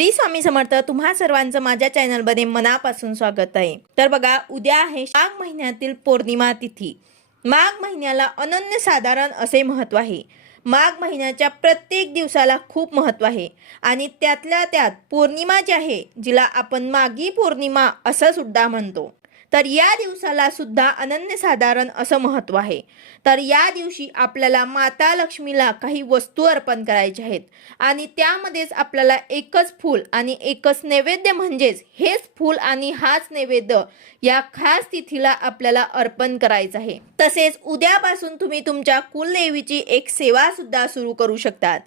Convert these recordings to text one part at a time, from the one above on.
श्री स्वामी समर्थ तुम्हा सर्वांचं माझ्या चॅनलमध्ये मनापासून स्वागत आहे. तर बघा उद्या आहे माघ महिन्यातील पौर्णिमा तिथी. माघ महिन्याला अनन्य साधारण असे महत्त्व आहे. माघ महिन्याच्या प्रत्येक दिवसाला खूप महत्त्व आहे. आणि त्यातल्या त्यात पौर्णिमा जी आहे जिला आपण मागी पौर्णिमा असं सुद्धा म्हणतो. तर या दिवसाला सुद्धा अनन्यसाधारण असं महत्त्व आहे. तर या दिवशी आपल्याला माता लक्ष्मीला काही वस्तू अर्पण करायच्या आहेत. आणि त्यामध्येच आपल्याला एकच फूल आणि एकच नैवेद्य म्हणजेच हेच फूल आणि हाच नैवेद्य या खास तिथीला आपल्याला अर्पण करायचं आहे. तसेच उद्यापासून तुम्ही तुमच्या कुलदेवीची एक सेवा सुद्धा सुरू करू शकतात.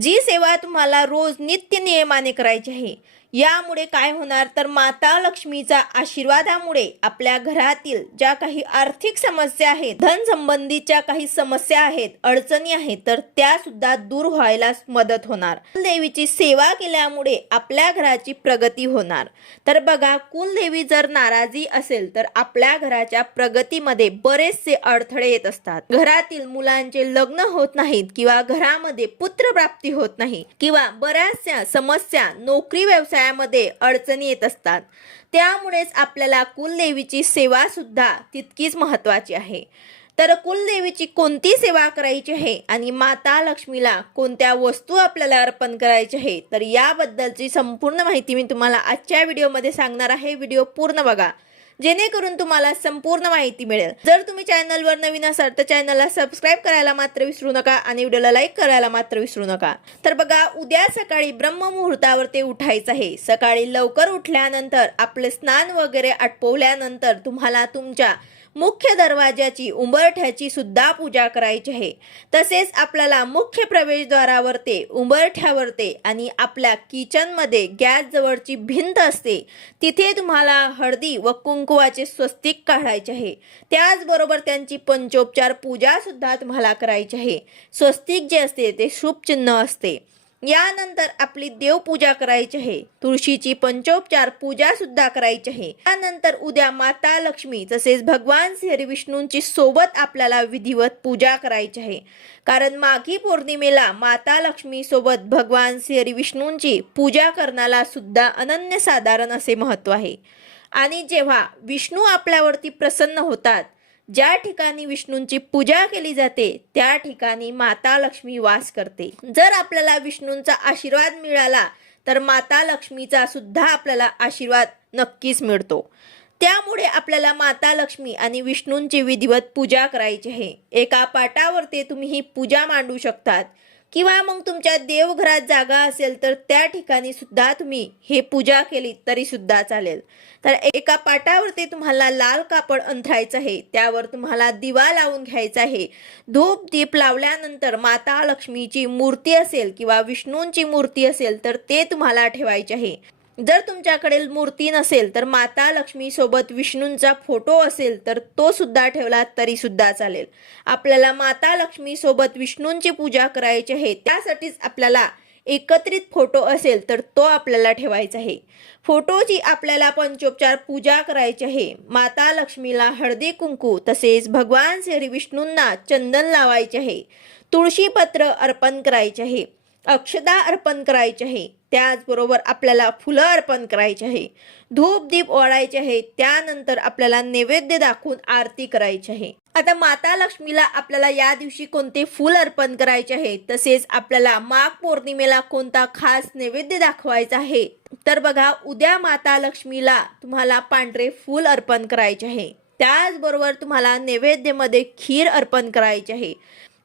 जी सेवा तुम्हाला रोज नित्य नियमाने करायची आहे. यामुळे काय होणार? तर माता लक्ष्मीचा आशीर्वादामुळे आपल्या घरातील ज्या काही आर्थिक समस्या आहेत धन संबंधीच्या काही समस्या आहेत अडचणी आहेत तर त्या सुद्धा दूर व्हायला मदत होणार. कुलदेवीची सेवा केल्यामुळे आपल्या घराची प्रगती होणार. तर बघा कुलदेवी जर नाराजी असेल तर आपल्या घराच्या प्रगतीमध्ये बरेचसे अडथळे येत असतात. घरातील मुलांचे लग्न होत नाहीत किंवा घरामध्ये पुत्रप्राप्ती होत नाही किंवा बऱ्याचशा समस्या नोकरी व्यवसाय व्यवसायामध्ये अडचणी येत असतात. त्यामुळेच आपल्याला कुलदेवीची सेवा सुद्धा तितकीच महत्त्वाची आहे. तर कुलदेवीची कोणती सेवा करायची आहे आणि माता लक्ष्मीला कोणत्या वस्तू आपल्याला अर्पण करायची आहे तर याबद्दलची संपूर्ण माहिती मी तुम्हाला आजच्या व्हिडिओमध्ये सांगणार आहे. व्हिडिओ पूर्ण बघा. जेणेकरून तुम्हाला संपूर्ण माहिती मिळेल. जर तुम्ही चॅनलवर नवीन असाल तर चॅनलला सबस्क्राईब करायला मात्र विसरू नका आणि व्हिडिओला लाईक करायला मात्र विसरू नका. तर बघा उद्या सकाळी ब्रह्ममुहूर्तावर ते उठायचं आहे. सकाळी लवकर उठल्यानंतर आपले स्नान वगैरे आटपवल्यानंतर तुम्हाला तुमच्या मुख्य दरवाजाची उंबरठ्याची सुद्धा पूजा करायची आहे. तसेच आपल्याला मुख्य प्रवेशद्वारावर ते उंबरठ्यावर ते आणि आपल्या किचनमध्ये गॅस जवळची भिंत असते तिथे तुम्हाला हळदी व कुंकुवाचे स्वस्तिक काढायचे आहे. त्याचबरोबर त्यांची पंचोपचार पूजा सुद्धा तुम्हाला करायची आहे. स्वस्तिक जे असते ते शुभ चिन्ह असते. यानंतर आपली देवपूजा करायची आहे. तुळशीची पंचोपचार पूजा सुद्धा करायची आहे. त्यानंतर उद्या माता लक्ष्मी तसेच भगवान श्री विष्णूंची सोबत आपल्याला विधिवत पूजा करायची आहे. कारण माघी पौर्णिमेला माता लक्ष्मी सोबत भगवान श्री विष्णूंची पूजा करण्याला सुद्धा अनन्यसाधारण असे महत्त्व आहे. आणि जेव्हा विष्णू आपल्यावरती प्रसन्न होतात ज्या ठिकाणी विष्णूंची पूजा केली जाते त्या ठिकाणी माता लक्ष्मी वास करते. जर आपल्याला विष्णूंचा आशीर्वाद मिळाला तर माता लक्ष्मीचा सुद्धा आपल्याला आशीर्वाद नक्कीच मिळतो. त्यामुळे आपल्याला माता लक्ष्मी आणि विष्णूंची विधिवत पूजा करायची आहे. एका पाटावर ते तुम्ही ही पूजा मांडू शकतात. किंवा मग तुमच्या देवघरात जागा असेल तर त्या ठिकाणी सुद्धा तुम्ही हे पूजा केली तरी सुद्धा चालेल. तर एका पाटावरती तुम्हाला लाल कापड अंथरायचं आहे त्यावर तुम्हाला दिवा लावून घ्यायचा आहे. धूप दीप लावल्यानंतर माता लक्ष्मीची मूर्ती असेल किंवा विष्णूंची मूर्ती असेल तर ते तुम्हाला ठेवायचे आहे. जर तुमच्याकडे मूर्ती नसेल तर माता लक्ष्मीसोबत विष्णूंचा फोटो असेल तर तो सुद्धा ठेवला तरी सुद्धा चालेल. आपल्याला माता लक्ष्मीसोबत विष्णूंची पूजा करायची आहे त्यासाठीच आपल्याला एकत्रित फोटो असेल तर तो आपल्याला ठेवायचा आहे. फोटोची आपल्याला पंचोपचार पूजा करायची आहे. माता लक्ष्मीला हळदी कुंकू तसेच भगवान श्री विष्णूंना चंदन लावायचे आहे. तुळशीपत्र अर्पण करायचे आहे. अक्षदा अर्पण करायचे आहे. त्याचबरोबर आपल्याला फुलं अर्पण करायची आहे. धूप दीप ओढायचे आहे त्यानंतर आपल्याला नैवेद्य दाखवून आरती करायची आहे. आता माता लक्ष्मीला आपल्याला या दिवशी कोणते फूल अर्पण करायचे आहे? तसेच आपल्याला माघ पौर्णिमेला कोणता खास नैवेद्य दाखवायचा आहे? तर बघा उद्या माता लक्ष्मीला तुम्हाला पांढरे फूल अर्पण करायचे आहे. त्याचबरोबर तुम्हाला नैवेद्यमध्ये खीर अर्पण करायची आहे.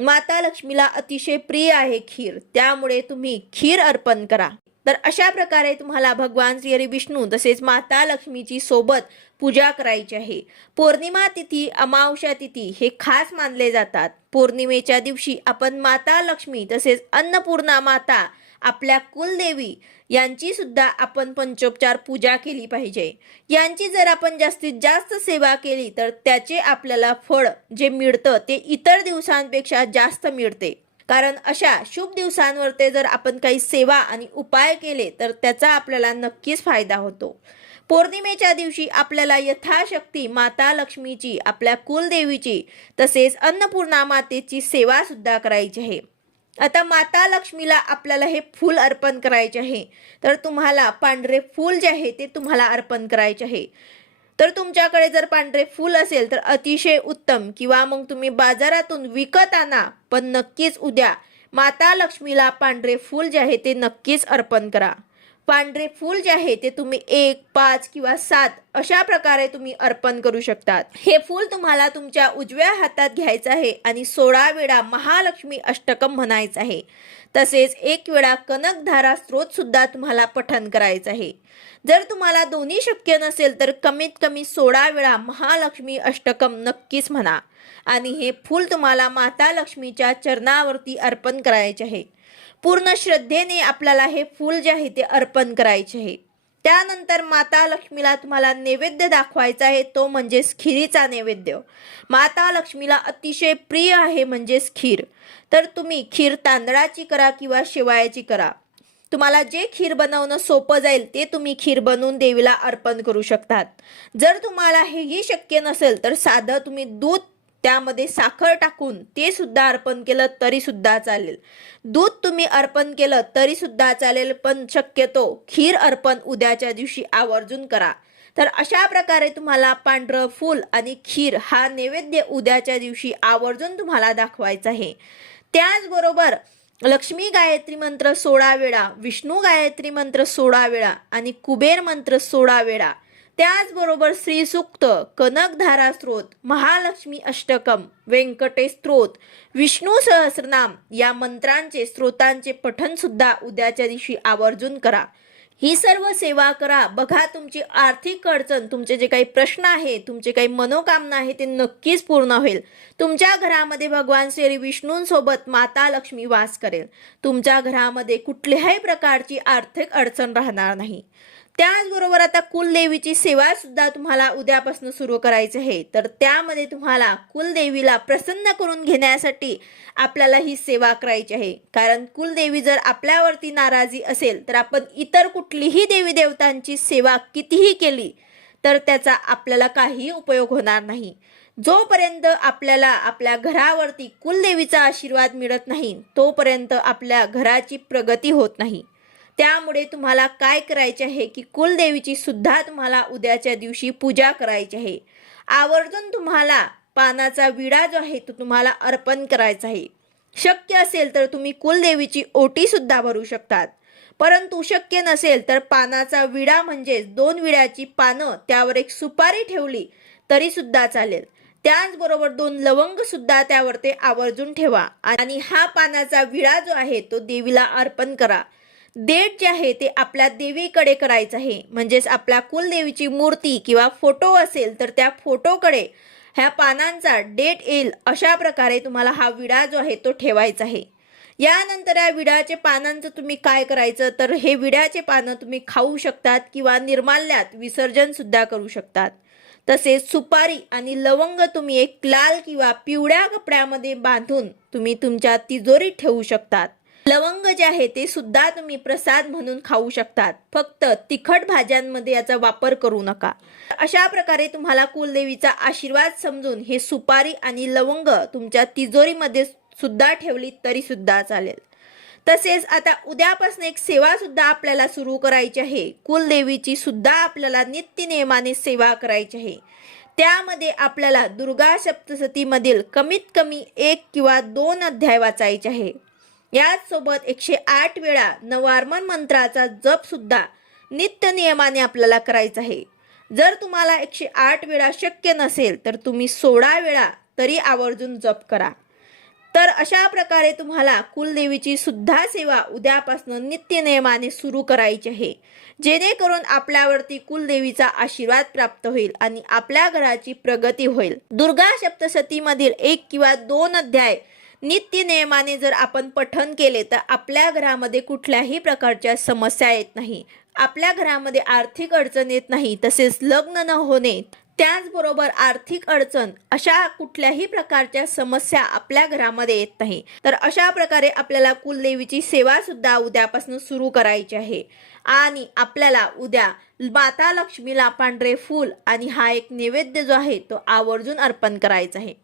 माता लक्ष्मीला अतिशय प्रिय आहे खीर त्यामुळे तुम्ही खीर अर्पण करा. तर अशा प्रकारे तुम्हाला भगवान श्री विष्णू तसेच माता लक्ष्मीची सोबत पूजा करायची आहे. पौर्णिमा तिथी अमावस्या तिथी हे खास मानले जातात. पौर्णिमेच्या दिवशी आपण माता लक्ष्मी तसेच अन्नपूर्णा माता आपल्या कुलदेवी यांची सुद्धा आपण पंचोपचार पूजा केली पाहिजे. यांची जर आपण जास्तीत जास्त सेवा केली तर त्याचे आपल्याला फळ जे मिळतं ते इतर दिवसांपेक्षा जास्त मिळते. कारण अशा शुभ दिवसांवर ते जर आपण काही सेवा आणि उपाय केले तर त्याचा आपल्याला नक्कीच फायदा होतो. पौर्णिमेच्या दिवशी आपल्याला यथाशक्ती माता लक्ष्मीची आपल्या कुलदेवीची तसेच अन्नपूर्णा मातेची सेवा सुद्धा करायची आहे. आता माता लक्ष्मीला आपल्याला हे फूल अर्पण करायचे आहे. तर तुम्हाला पांढरे फूल जे आहे ते तुम्हाला अर्पण करायचे आहे. तर तुमच्याकडे जर पांढरे फूल असेल तर अतिशय उत्तम. किंवा मग तुम्ही बाजारातून विकत आणा पण नक्कीच उद्या माता लक्ष्मीला पांढरे फूल जे आहे ते नक्कीच अर्पण करा. पांढरे फूल जे आहे ते तुम्ही एक पाच किंवा सात अशा प्रकारे तुम्ही अर्पण करू शकतात. हे फूल तुम्हाला तुमच्या उजव्या हातात घ्यायचं आहे आणि सोळा वेळा महालक्ष्मी अष्टकम म्हणायचं आहे. तसेच एक वेळा कनकधारा स्रोत सुद्धा तुम्हाला पठन करायचं आहे. जर तुम्हाला दोन्ही शक्य नसेल तर कमीत कमी सोळा वेळा महालक्ष्मी अष्टकम नक्कीच म्हणा. आणि हे फूल तुम्हाला माता लक्ष्मीच्या चरणावरती अर्पण करायचे आहे. पूर्ण श्रद्धेने आपल्याला हे फूल जे आहे ते अर्पण करायचे आहे. त्यानंतर माता लक्ष्मीला तुम्हाला नैवेद्य दाखवायचा आहे तो म्हणजेच खिरीचा नैवेद्य. माता लक्ष्मीला अतिशय प्रिय आहे म्हणजेच खीर तर तुम्ही खीर तांदळाची करा किंवा शेवायाची करा. तुम्हाला जे खीर बनवणं सोपं जाईल ते तुम्ही खीर बनवून देवीला अर्पण करू शकतात. जर तुम्हाला हेही शक्य नसेल तर साधं तुम्ही दूध त्यामध्ये साखर टाकून ते सुद्धा अर्पण केलं तरी सुद्धा चालेल. दूध तुम्ही अर्पण केलं तरी सुद्धा चालेल पण शक्यतो खीर अर्पण उद्याच्या दिवशी आवर्जून करा. तर अशा प्रकारे तुम्हाला पांढरं फूल आणि खीर हा नैवेद्य उद्याच्या दिवशी आवर्जून तुम्हाला दाखवायचा आहे. त्याचबरोबर लक्ष्मी गायत्री मंत्र सोळा वेळा विष्णू गायत्री मंत्र सोळा वेळा आणि कुबेर मंत्र सोळा वेळा त्याचबरोबर श्रीसूक्त कनकधारा स्त्रोत महालक्ष्मी अष्टकम व्यंकटेश स्त्रोत विष्णू सहस्रनाम या मंत्रांचे स्त्रोतांचे पठन सुद्धा उद्याच्या दिवशी आवर्जून करा. ही सर्व सेवा करा. बघा तुमची आर्थिक अडचण तुमचे जे काही प्रश्न आहे तुमचे काही मनोकामना आहे ते नक्कीच पूर्ण होईल. तुमच्या घरामध्ये भगवान श्री विष्णूंसोबत माता लक्ष्मी वास करेल. तुमच्या घरामध्ये कुठल्याही प्रकारची आर्थिक अडचण राहणार नाही. त्याचबरोबर आता कुलदेवीची सेवा सुद्धा तुम्हाला उद्यापासून सुरू करायची आहे. तर त्यामध्ये तुम्हाला कुलदेवीला प्रसन्न करून घेण्यासाठी आपल्याला ही सेवा करायची आहे. कारण कुलदेवी जर आपल्यावरती नाराजी असेल तर आपण इतर कुठलीही देवी देवतांची सेवा कितीही केली तर त्याचा आपल्याला काही उपयोग होणार नाही. जोपर्यंत आपल्याला आपल्या घरावरती कुलदेवीचा आशीर्वाद मिळत नाही तोपर्यंत आपल्या घराची प्रगती होत नाही. त्यामुळे तुम्हाला काय करायचे आहे की कुलदेवीची सुद्धा तुम्हाला उद्याच्या दिवशी पूजा करायची आहे. आवर्जून तुम्हाला पानाचा विडा जो आहे तो तुम्हाला अर्पण करायचा आहे. शक्य असेल तर तुम्ही कुलदेवीची ओटी सुद्धा भरू शकतात. परंतु शक्य नसेल तर पानाचा विडा म्हणजेच दोन विड्याची पानं त्यावर एक सुपारी ठेवली तरी सुद्धा चालेल. त्याचबरोबर दोन लवंग सुद्धा त्यावर ते आवर्जून ठेवा. आणि हा पानाचा विडा जो आहे तो देवीला अर्पण करा. देठ जे आहे ते आपल्या देवीकडे करायचं आहे. म्हणजेच आपल्या कुलदेवीची मूर्ती किंवा फोटो असेल तर त्या फोटोकडे ह्या पानांचा डेट येईल अशा प्रकारे तुम्हाला हा विडा जो आहे तो ठेवायचा आहे. यानंतर या विड्याचे पानांचं तुम्ही काय करायचं? तर हे विड्याचे पानं तुम्ही खाऊ शकतात किंवा निर्माल्यात विसर्जन सुद्धा करू शकतात. तसेच सुपारी आणि लवंग तुम्ही एक लाल किंवा पिवळ्या कपड्यामध्ये बांधून तुम्ही तुमच्या तिजोरीत ठेवू शकतात. लवंग जे आहे ते सुद्धा तुम्ही प्रसाद म्हणून खाऊ शकतात. फक्त तिखट भाज्यांमध्ये याचा वापर करू नका. अशा प्रकारे तुम्हाला कुलदेवीचा आशीर्वाद समजून हे सुपारी आणि लवंग तुमच्या तिजोरीमध्ये सुद्धा ठेवली तरी सुद्धा चालेल. तसेच आता उद्यापासून एक सेवा सुद्धा आपल्याला सुरू करायची आहे. कुलदेवीची सुद्धा आपल्याला नित्य नियमाने सेवा करायची आहे. त्यामध्ये आपल्याला दुर्गा सप्तसतीमधील कमीत कमी एक किंवा दोन अध्याय वाचायचे आहे. याचसोबत एकशे आठ वेळा नवार्मन मंत्राचा जप सुद्धा नित्य नियमाने आपल्याला करायचा आहे. जर तुम्हाला एकशे आठ वेळा शक्य नसेल तर तुम्ही सोळा वेळा तरी आवर्जून जप करा. तर अशा प्रकारे तुम्हाला कुलदेवीची सुद्धा सेवा उद्यापासून नित्य नियमाने सुरू करायची आहे. जेणेकरून आपल्यावरती कुलदेवीचा आशीर्वाद प्राप्त होईल आणि आपल्या घराची प्रगती होईल. दुर्गा सप्तशतीमधील एक किंवा दोन अध्याय नित्य नियमाने जर आपण पठन केले तर आपल्या घरामध्ये कुठल्याही प्रकारच्या समस्या येत नाही. आपल्या घरामध्ये आर्थिक अडचण येत नाही तसेच लग्न न होणे त्याचबरोबर आर्थिक अडचण अशा कुठल्याही प्रकारच्या समस्या आपल्या घरामध्ये येत नाही. तर अशा प्रकारे आपल्याला कुलदेवीची सेवा सुद्धा उद्यापासून सुरू करायची आहे. आणि आपल्याला उद्या माता लक्ष्मीला पांढरे फूल आणि हा एक नैवेद्य जो आहे तो आवर्जून अर्पण करायचा आहे.